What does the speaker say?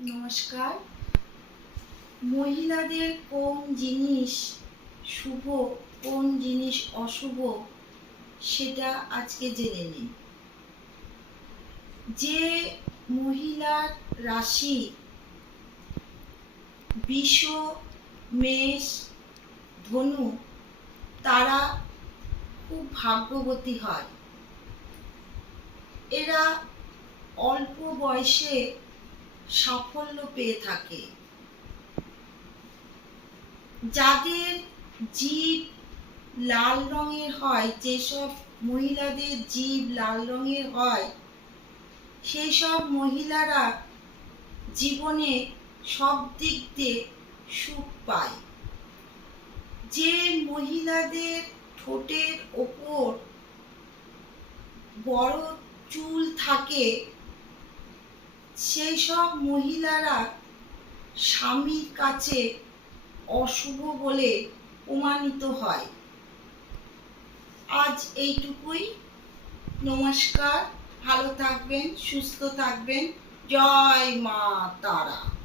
নমস্কার। মহিলাদের কোন জিনিস শুভ, কোন জিনিস অশুভ সেটা আজকে জেনে নিন। যে মহিলার রাশি বৃষ, মেষ, ধনু তারা খুব ভাগ্যবতী হয়। এরা অল্প বয়সে সাফল্য পেয়ে থাকে। যাদের জীব লাল রঙের হয়, যেসব মহিলাদের জীব লাল রঙের হয়, সেই সব মহিলারা জীবনে সব দিক দিয়ে সুখ পায়। যে মহিলাদের ঠোঁটের ওপর বড় চুল থাকে, সেই সব মহিলারা স্বামীর কাছে অশুভ বলে প্রমাণিত হয়। আজ এইটুকুই। নমস্কার। ভালো থাকবেন, সুস্থ থাকবেন। জয় মা তারা।